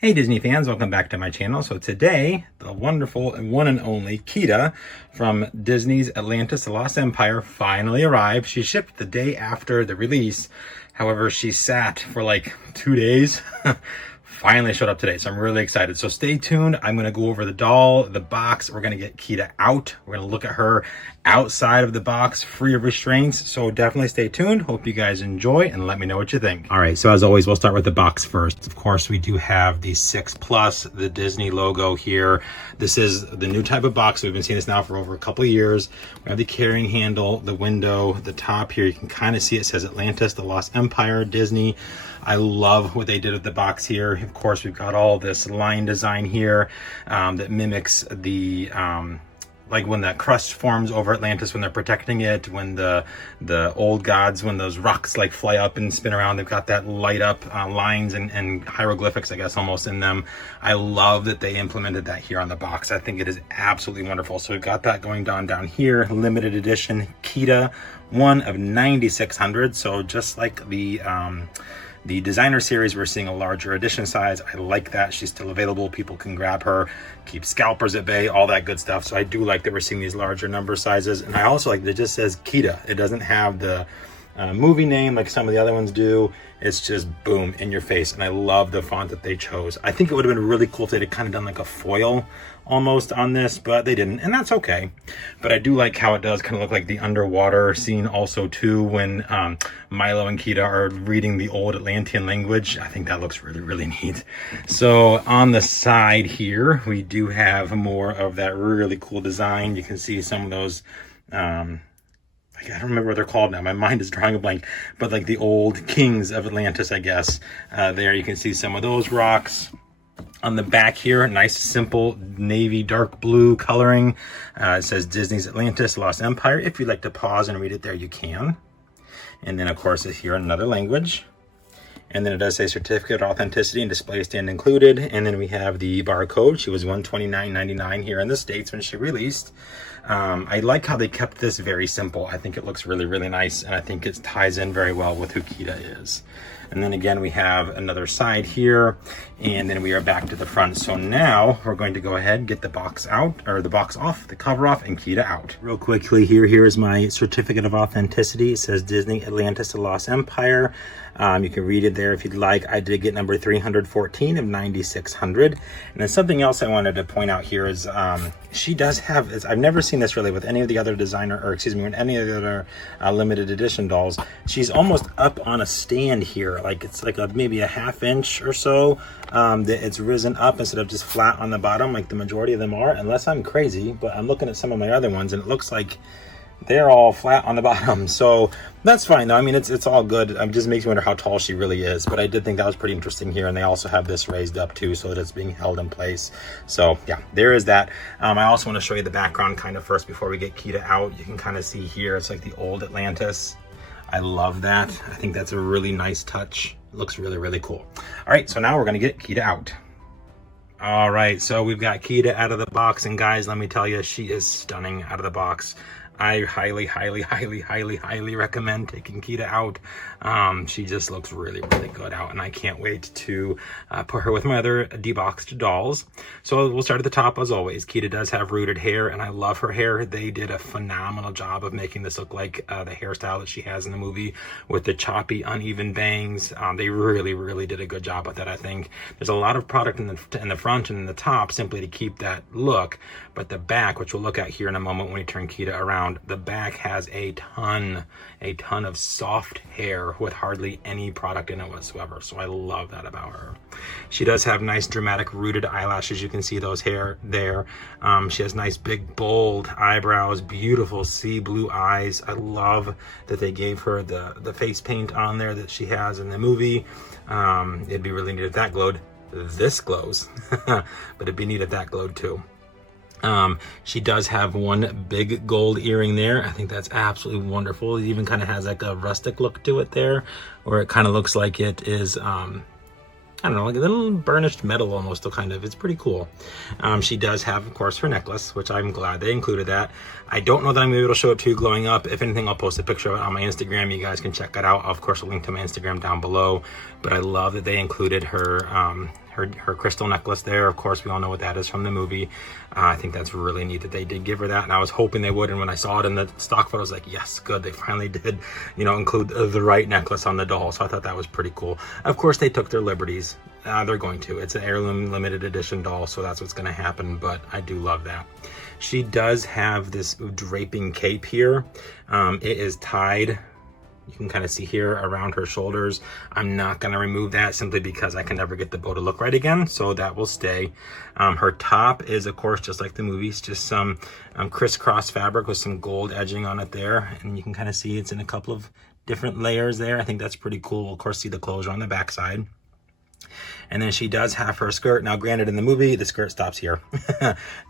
Hey Disney fans, welcome back to my channel. So today, the wonderful and one and only Kida from Disney's Atlantis, The Lost Empire finally arrived. She shipped the day after the release. However, she sat for like 2 days. Finally showed up today, so I'm really excited. So stay tuned. I'm gonna go over the doll, the box. We're gonna get Kida out. We're gonna look at her outside of the box, free of restraints. So definitely stay tuned. Hope you guys enjoy and let me know what you think. All right, so as always, we'll start with the box first. Of course, we do have the 6+, the Disney logo here. This is the new type of box. We've been seeing this now for over a couple of years. We have the carrying handle, the window, the top here. You can kind of see it says Atlantis, The Lost Empire, Disney. I love what they did with the box here. Of course, we've got all this line design here that mimics the like when that crust forms over Atlantis when they're protecting it, when the old gods, when those rocks like fly up and spin around, they've got that light up lines and hieroglyphics, I guess, almost in them. I love that they implemented that here on the box. I think it is absolutely wonderful. So we've got that going down here, limited edition Kida, one of 9,600. So just like the designer series, we're seeing a larger edition size. I like that. She's still available. People can grab her, keep scalpers at bay, all that good stuff. So I do like that we're seeing these larger number sizes. And I also like that it just says Kida. It doesn't have the movie name like some of the other ones do. It's just boom, in your face. And I love the font that they chose. I think it would have been really cool if they'd kind of done like a foil almost on this, but they didn't, and that's okay. But I do like how it does kind of look like the underwater scene also too, when Milo and Kida are reading the old Atlantean language. I think that looks really, really neat. So on the side here, we do have more of that really cool design. You can see some of those, I don't remember what they're called now. My mind is drawing a blank, but like the old kings of Atlantis, I guess. There you can see some of those rocks. On the back here, nice simple navy dark blue coloring. It says Disney's Atlantis, Lost Empire. If you'd like to pause and read it there, you can. And then of course it's here in another language. And then it does say certificate of authenticity and display stand included. And then we have the barcode. She was $129.99 here in the States when she released. I like how they kept this very simple. I think it looks really, really nice. And I think it ties in very well with who Kida is. And then again, we have another side here, and then we are back to the front. So now we're going to go ahead and get the box out, or the box off, the cover off, and Kida out. Real quickly here is my certificate of authenticity. It says Disney Atlantis, The Lost Empire. You can read it there if you'd like. I did get number 314 of 9,600. And then something else I wanted to point out here is she does have, I've never seen this really with any of the other designer, or excuse me, with any of the other limited edition dolls. She's almost up on a stand here. Like it's like maybe a ½ inch or so that it's risen up instead of just flat on the bottom like the majority of them are, unless I'm crazy. But I'm looking at some of my other ones and it looks like they're all flat on the bottom. So that's fine though. I mean, it's all good. It just makes me wonder how tall she really is. But I did think that was pretty interesting here. And they also have this raised up too, so that it's being held in place. So yeah, there is that. I also want to show you the background kind of first before we get Kida out. You can kind of see here, it's like the old Atlantis. I love that. I think that's a really nice touch. It looks really, really cool. All right, so now we're gonna get Kida out. All right, so we've got Kida out of the box, and guys, let me tell you, she is stunning out of the box. I highly, highly, highly, highly, highly recommend taking Kida out. She just looks really, really good out, and I can't wait to put her with my other deboxed dolls. So we'll start at the top as always. Kida does have rooted hair, and I love her hair. They did a phenomenal job of making this look like the hairstyle that she has in the movie with the choppy, uneven bangs. They really, really did a good job with that, I think. There's a lot of product in the front and in the top simply to keep that look, but the back, which we'll look at here in a moment when we turn Kida around, the back has a ton of soft hair with hardly any product in it whatsoever. So I love that about her. She does have nice dramatic rooted eyelashes. You can see those hair there. She has nice big bold eyebrows, beautiful sea blue eyes. I love that they gave her the face paint on there that she has in the movie. It'd be really neat if that glowed. This glows, but it'd be neat if that glowed too. She does have one big gold earring there. I think that's absolutely wonderful. It even kind of has like a rustic look to it there, where it kind of looks like it is, I don't know, like a little burnished metal almost, kind of. It's pretty cool. She does have, of course, her necklace, which I'm glad they included that. I don't know that I'm going to be able to show it to you glowing up. If anything, I'll post a picture of it on my Instagram. You guys can check that out. Of course, I'll link to my Instagram down below. But I love that they included her her crystal necklace there. Of course, we all know what that is from the movie. I think that's really neat that they did give her that, and I was hoping they would, and when I saw it in the stock photos, like, yes, good, they finally did, you know, include the right necklace on the doll. So I thought that was pretty cool. Of course, they took their liberties. They're going to. It's an heirloom limited edition doll, so that's what's going to happen, but I do love that. She does have this draping cape here. It is tied, you can kind of see here, around her shoulders. I'm not going to remove that simply because I can never get the bow to look right again, so that will stay. Her top is, of course, just like the movies, just some crisscross fabric with some gold edging on it there, and you can kind of see it's in a couple of different layers there. I think that's pretty cool. We'll, of course, see the closure on the back side. And then she does have her skirt. Now, granted, in the movie, the skirt stops here.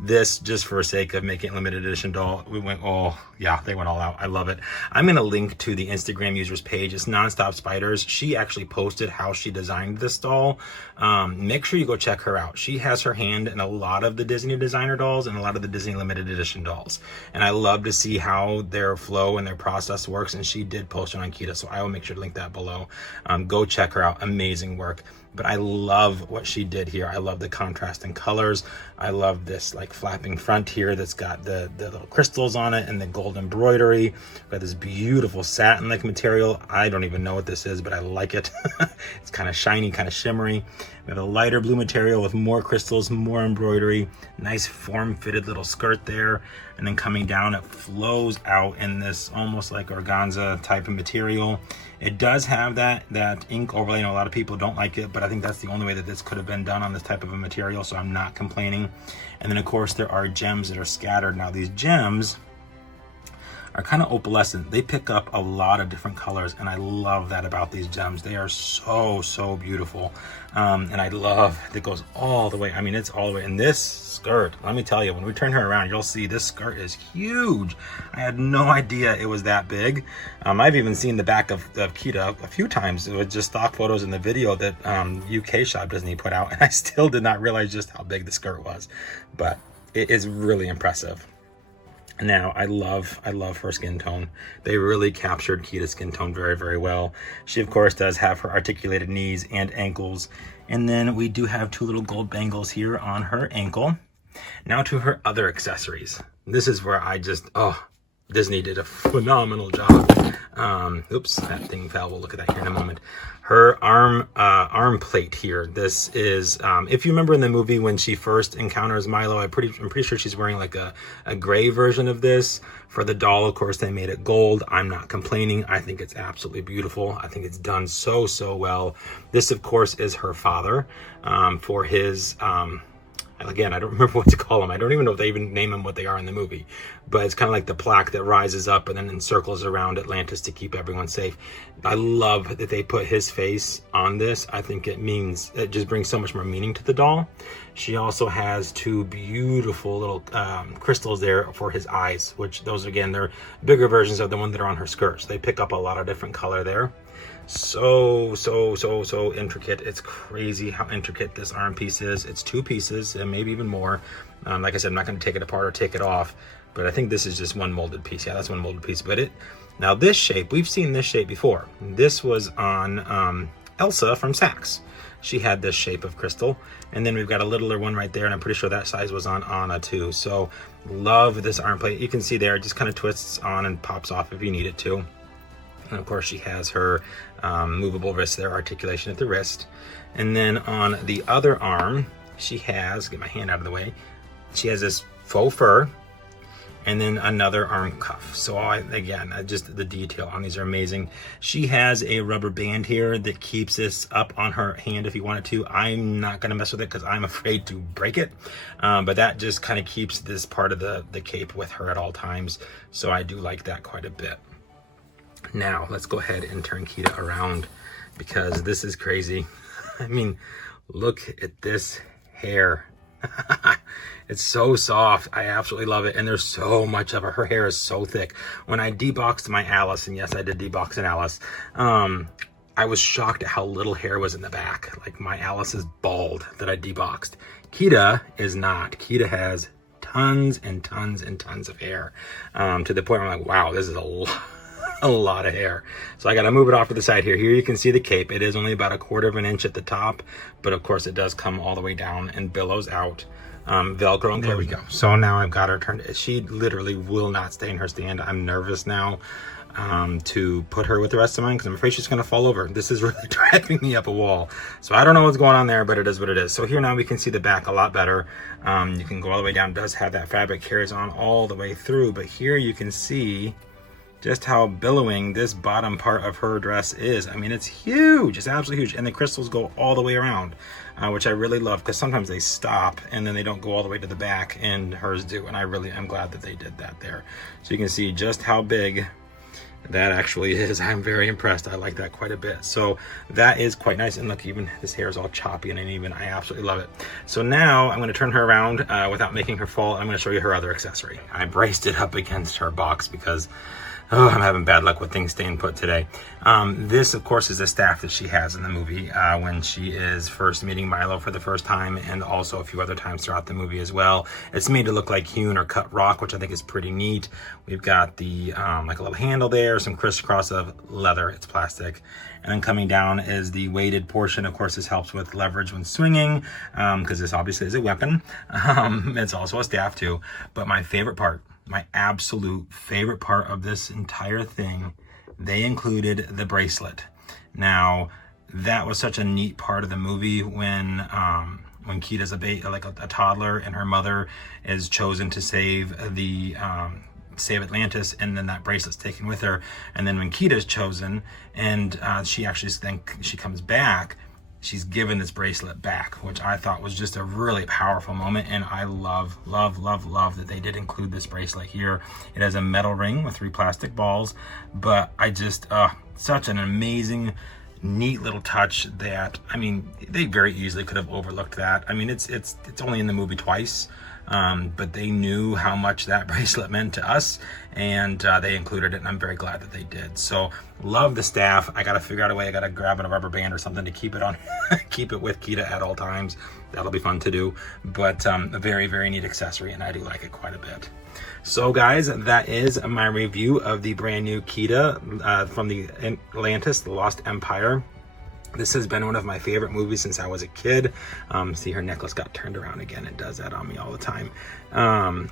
This, just for sake of making a limited edition doll, we went, oh, yeah, they went all out. I love it. I'm going to link to the Instagram users page. It's Nonstop Spiders. She actually posted how she designed this doll. Make sure you go check her out. She has her hand in a lot of the Disney designer dolls and a lot of the Disney limited edition dolls. And I love to see how their flow and their process works. And she did post it on Kida, so I will make sure to link that below. Go check her out. Amazing work. But I love what she did here. I love the contrast in colors. I love this like flapping front here that's got the little crystals on it and the gold embroidery. We've got this beautiful satin-like material. I don't even know what this is, but I like it. It's kind of shiny, kind of shimmery. We have a lighter blue material with more crystals, more embroidery, nice form-fitted little skirt there. And then coming down, it flows out in this almost like organza type of material. It does have that ink overlay. You know, a lot of people don't like it, but I think that's the only way that this could have been done on this type of a material, so I'm not complaining. And then, of course, there are gems that are scattered. Now, these gems are kind of opalescent. They pick up a lot of different colors, and I love that about these gems. They are so, so beautiful. And I love that it goes all the way. I mean, it's all the way. And this skirt, let me tell you, when we turn her around, you'll see this skirt is huge. I had no idea it was that big. I've even seen the back of Kida a few times. It was just stock photos in the video that UK Shop Disney put out, and I still did not realize just how big the skirt was. But it is really impressive. Now, I love her skin tone. They really captured Kida's skin tone very, very well. She, of course, does have her articulated knees and ankles. And then we do have two little gold bangles here on her ankle. Now to her other accessories. This is where I just, oh, Disney did a phenomenal job. Oops, that thing fell. We'll look at that here in a moment. Her arm plate here. This is, if you remember in the movie when she first encounters Milo, I'm pretty sure she's wearing like a gray version of this. For the doll, of course, they made it gold. I'm not complaining. I think it's absolutely beautiful. I think it's done so, so well. This, of course, is her father for his, again, I don't remember what to call them. I don't even know if they even name them what they are in the movie. But it's kind of like the plaque that rises up and then encircles around Atlantis to keep everyone safe. I love that they put his face on this. I think it just brings so much more meaning to the doll. She also has two beautiful little crystals there for his eyes, which those, again, they're bigger versions of the one that are on her skirt. So they pick up a lot of different color there. So intricate. It's crazy how intricate this arm piece is. It's two pieces and maybe even more. Like I said, I'm not going to take it apart or take it off, but I think this is just one molded piece. Yeah, that's one molded piece. But now this shape, we've seen this shape before. This was on Elsa from Saks. She had this shape of crystal, and then we've got a littler one right there, and I'm pretty sure that size was on Anna too. So love this arm plate. You can see there, it just kind of twists on and pops off if you need it to. And of course, she has her movable wrist there, articulation at the wrist. And then on the other arm, she has, get my hand out of the way, she has this faux fur and then another arm cuff. So again, just the detail on these are amazing. She has a rubber band here that keeps this up on her hand if you wanted to. I'm not gonna mess with it because I'm afraid to break it. But that just kind of keeps this part of the cape with her at all times. So I do like that quite a bit. Now, let's go ahead and turn Kida around because this is crazy. I mean, look at this hair. It's so soft. I absolutely love it. And there's so much of her. Her hair is so thick. When I deboxed my Alice, and yes, I did debox an Alice, I was shocked at how little hair was in the back. Like, my Alice is bald that I deboxed. Kida is not. Kida has tons and tons and tons of hair, to the point where I'm like, wow, this is a lot. a lot of hair. So I got to move it off to the side here. Here you can see the cape. It is only about 1/4 of an inch at the top, but of course it does come all the way down and billows out. Velcro, and there we go. So now I've got her turned. She literally will not stay in her stand. I'm nervous now to put her with the rest of mine because I'm afraid she's going to fall over. This is really dragging me up a wall. So I don't know what's going on there, but it is what it is. So here now we can see the back a lot better. You can go all the way down. It does have that fabric, carries on all the way through, but here you can see just how billowing this bottom part of her dress is. I mean, it's huge. It's absolutely huge. And the crystals go all the way around, which I really love because sometimes they stop and then they don't go all the way to the back, and hers do. And I really am glad that they did that there. So you can see just how big that actually is. I'm very impressed. I like that quite a bit. So that is quite nice. And look, even this hair is all choppy and uneven. I absolutely love it. So now I'm going to turn her around without making her fall. I'm going to show you her other accessory. I braced it up against her box because I'm having bad luck with things staying put today. This, of course, is a staff that she has in the movie when she is first meeting Milo for the first time, and also a few other times throughout the movie as well. It's made to look like hewn or cut rock, which I think is pretty neat. We've got the like a little handle there, some crisscross of leather. It's plastic. And then coming down is the weighted portion. Of course, this helps with leverage when swinging because this obviously is a weapon. It's also a staff too. But my favorite part, my absolute favorite part of this entire thing, they included the bracelet. Now, that was such a neat part of the movie when Kida's a toddler and her mother is chosen to save save Atlantis, and then that bracelet's taken with her. And then when Kida's chosen and she comes back, she's given this bracelet back, which I thought was just a really powerful moment. And I love, love, love, love that they did include this bracelet here. It has a metal ring with 3 plastic balls, but I just, such an amazing, neat little touch that, I mean, they very easily could have overlooked that. I mean, it's only in the movie twice. But they knew how much that bracelet meant to us, and they included it, and I'm very glad that they did. So love the staff. I got to figure out a way. I got to grab a rubber band or something to keep it on, keep it with Kida at all times. That'll be fun to do, but a very, very neat accessory, and I do like it quite a bit. So guys, that is my review of the brand new Kida from the Atlantis, the Lost Empire. This has been one of my favorite movies since I was a kid. See, her necklace got turned around again. It does that on me all the time. When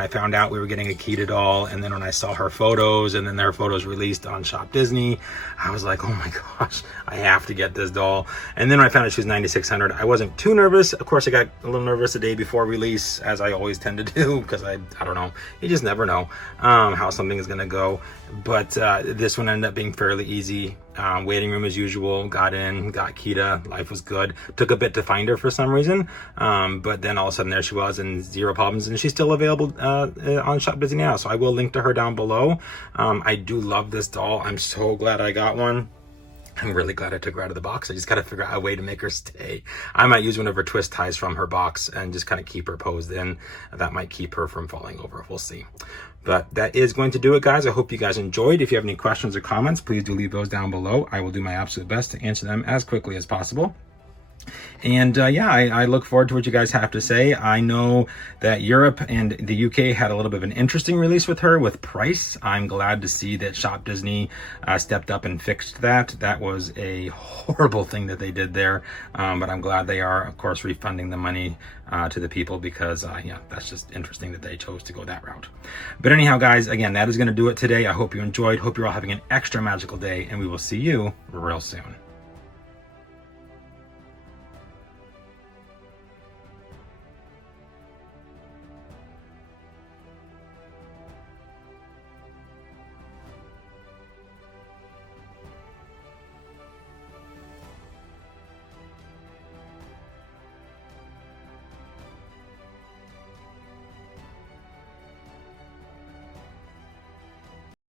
I found out we were getting a Kida doll, and then when I saw her photos, and then their photos released on Shop Disney, I was like, oh my gosh, I have to get this doll. And then when I found out she was $9,600, I wasn't too nervous. Of course, I got a little nervous the day before release, as I always tend to do, because I don't know. You just never know how something is going to go. But this one ended up being fairly easy. Waiting room as usual, got in, got Kida, life was good. Took a bit to find her for some reason, but then all of a sudden there she was, and zero problems, and she's still available on Shop Disney now, so I will link to her down below. I do love this doll. I'm so glad I got one. I'm really glad I took her out of the box. I just got to figure out a way to make her stay. I might use one of her twist ties from her box and just kind of keep her posed in. That might keep her from falling over. We'll see. But that is going to do it, guys. I hope you guys enjoyed. If you have any questions or comments, please do leave those down below. I will do my absolute best to answer them as quickly as possible. And yeah, I look forward to what you guys have to say. I know that Europe and the UK had a little bit of an interesting release with her with price. I'm glad to see that Shop Disney stepped up and fixed that. That was a horrible thing that they did there. But I'm glad they are, of course, refunding the money to the people, because yeah, that's just interesting that they chose to go that route. But anyhow, guys, again, that is going to do it today. I hope you enjoyed. Hope you're all having an extra magical day, and we will see you real soon.